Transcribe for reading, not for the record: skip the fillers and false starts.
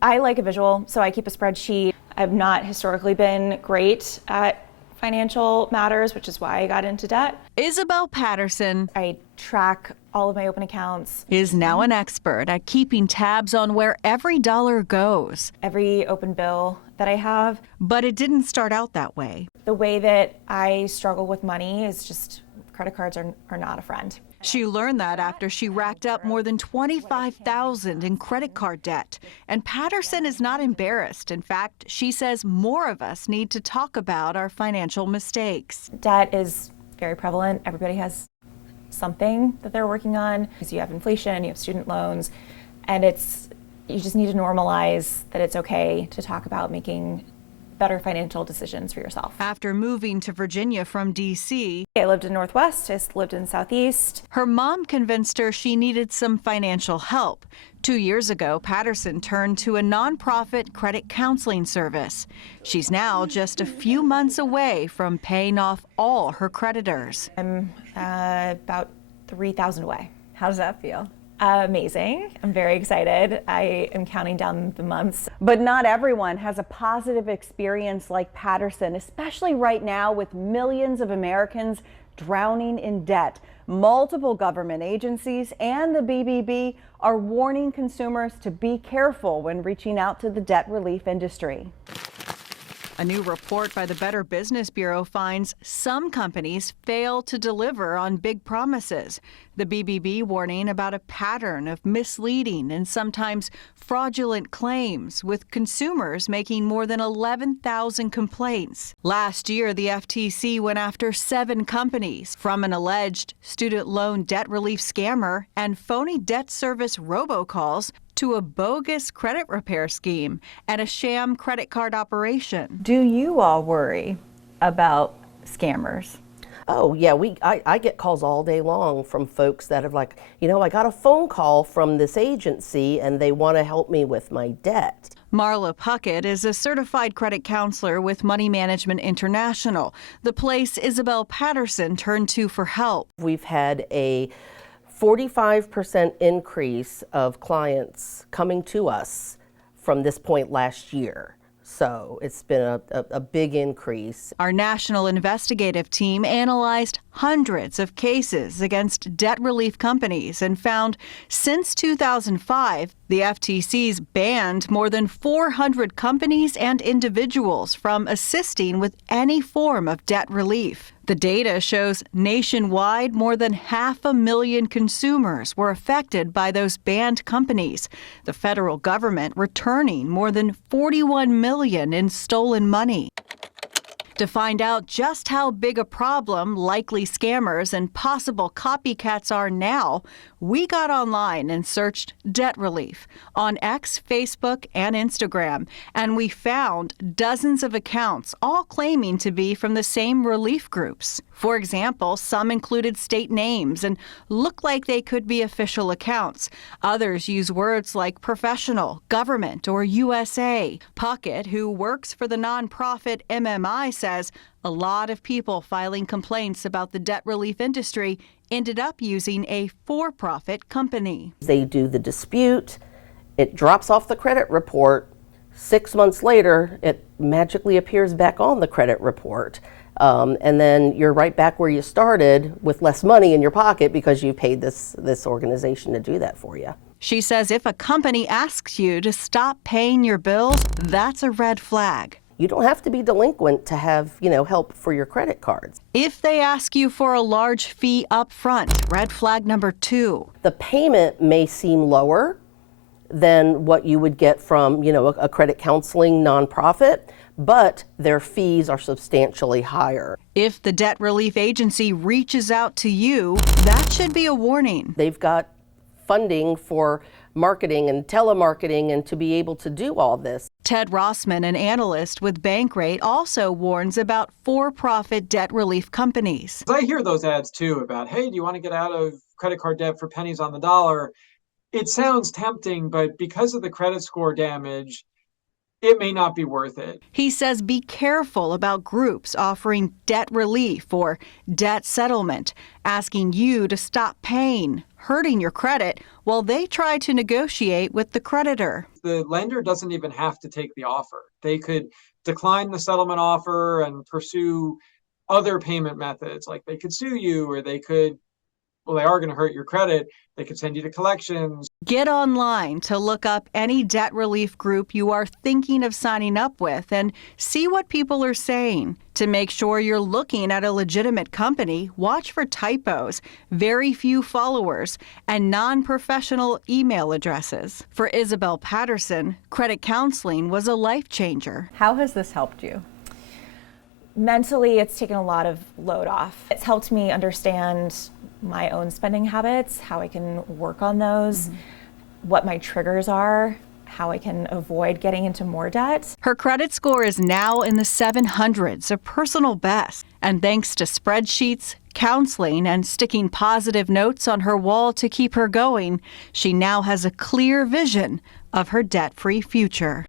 I like a visual, so I keep a spreadsheet. I've not historically been great at financial matters, which is why I got into debt. Isabel Patterson I track all of my open accounts. is now an expert at keeping tabs on where every dollar goes. Every open bill that I have. But it didn't start out that way. The way that I struggle with money is just credit cards are not a friend. She learned that after she racked up more than $25,000 in credit card debt. And Patterson is not embarrassed. In fact, she says more of us need to talk about our financial mistakes. Debt is very prevalent. Everybody has something that they're working on, because you have inflation, you have student loans, and you just need to normalize that it's okay to talk about making better financial decisions for yourself. After moving to Virginia from D.C., I lived in Northwest, I lived in Southeast. her mom convinced her she needed some financial help. 2 years ago, Patterson turned to a nonprofit credit counseling service. She's now just a few months away from paying off all her creditors. I'm about 3,000 away. How does that feel? Amazing. I'm very excited. I am counting down the months. But not everyone has a positive experience like Patterson, especially right now with millions of Americans drowning in debt. Multiple government agencies and the BBB are warning consumers to be careful when reaching out to the debt relief industry. A new report by the Better Business Bureau finds some companies fail to deliver on big promises. The BBB warning about a pattern of misleading and sometimes fraudulent claims, with consumers making more than 11,000 complaints. Last year, the FTC went after 7 companies, from an alleged student loan debt relief scammer and phony debt service robocalls to a bogus credit repair scheme and a sham credit card operation. Do you all worry about scammers? Oh, yeah, I get calls all day long from folks that have like, I got a phone call from this agency and they want to help me with my debt. Marla Puckett is a certified credit counselor with Money Management International, the place Isabel Patterson turned to for help. We've had a 45% increase of clients coming to us from this point last year. So it's been a big increase. Our national investigative team analyzed hundreds of cases against debt relief companies and found since 2005, the FTC's banned more than 400 companies and individuals from assisting with any form of debt relief. The data shows nationwide more than 500,000 consumers were affected by those banned companies, the federal government returning more than $41 million in stolen money. To find out just how big a problem likely scammers and possible copycats are now, we got online and searched debt relief on X, Facebook, and Instagram, and we found dozens of accounts, all claiming to be from the same relief groups. For example, some included state names and look like they could be official accounts. Others use words like professional, government, or USA. Puckett, who works for the nonprofit MMI, says a lot of people filing complaints about the debt relief industry ended up using a for-profit company. They do the dispute, it drops off the credit report. 6 months later, it magically appears back on the credit report. And then you're right back where you started with less money in your pocket because you paid this organization to do that for you. She says if a company asks you to stop paying your bills, that's a red flag. You don't have to be delinquent to have, help for your credit cards. If they ask you for a large fee up front, red flag number 2. The payment may seem lower than what you would get from, a credit counseling nonprofit, but their fees are substantially higher. If the debt relief agency reaches out to you, that should be a warning. They've got funding for marketing and telemarketing and to be able to do all this. Ted Rossman, an analyst with Bankrate, also warns about for-profit debt relief companies. I hear those ads too about, hey, do you want to get out of credit card debt for pennies on the dollar? It sounds tempting, but because of the credit score damage, it may not be worth it. He says be careful about groups offering debt relief or debt settlement, asking you to stop paying, hurting your credit while they try to negotiate with the creditor. The lender doesn't even have to take the offer. They could decline the settlement offer and pursue other payment methods. Like they could sue you, or they could, well, they are going to hurt your credit. They could send you to collections. Get online to look up any debt relief group you are thinking of signing up with and see what people are saying. To make sure you're looking at a legitimate company, watch for typos, very few followers, and non-professional email addresses. For Isabel Patterson, credit counseling was a life changer. How has this helped you? Mentally, it's taken a lot of load off. It's helped me understand my own spending habits, how I can work on those, what my triggers are, how I can avoid getting into more debt. Her credit score is now in the 700s, a personal best. And thanks to spreadsheets, counseling, and sticking positive notes on her wall to keep her going, she now has a clear vision of her debt-free future.